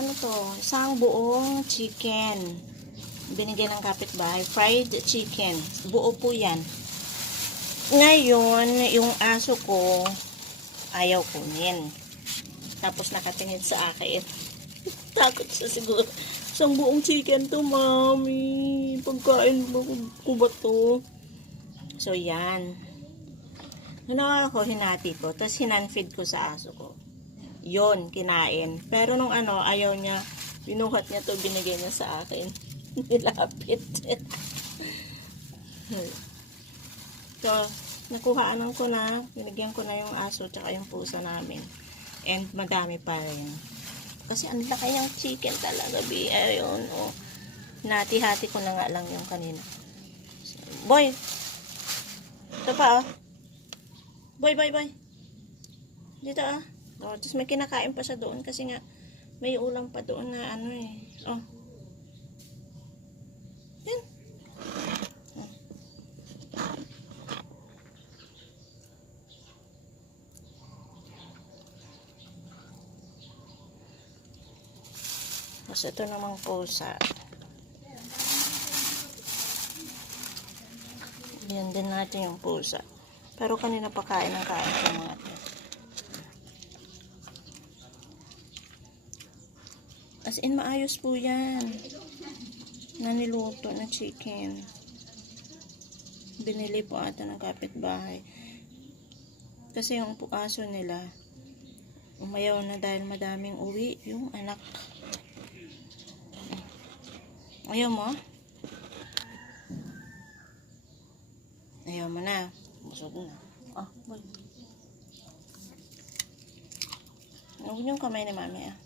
ano to, isang buong chicken. Binigyan ng kapitbahay, fried chicken. Buo po yan. Ngayon, yung aso ko, ayaw kunin. Tapos nakatingin sa akin. Takot siya siguro. Isang buong chicken to, mami. Pagkain ko ba to? So, yan. Ginawa ko, hinati ko. Tapos, hinanfeed ko sa aso ko. Yon, kinain. Pero nung ano, ayaw niya, binuhat niya to, binigay niya sa akin. Nilapit. So, nakuhaanan ko na, binigyan ko na yung aso tsaka yung pusa namin. And madami pa rin. Kasi ang laki yung chicken talaga, ayun, oh. Nati-hati ko na nga lang yung kanina. So, boy! Ito pa, oh. Boy. Dito, ah. Oh, tapos may kinakain pa siya doon kasi nga may ulam pa doon na ano eh. Oh. Yan. Oh. Tapos ito namang pusa. Yan din natin yung pusa. Pero kanina pa kain ng kain sa mga ito. As in, maayos po yan. Naniluto na chicken. Binili po ata ng kapitbahay. Kasi yung aso nila, umayaw na dahil madaming uwi yung anak. Ayaw mo? Ayaw mo na. Busog na. Ah, boy. Huwag yung kamay ni mami, ah.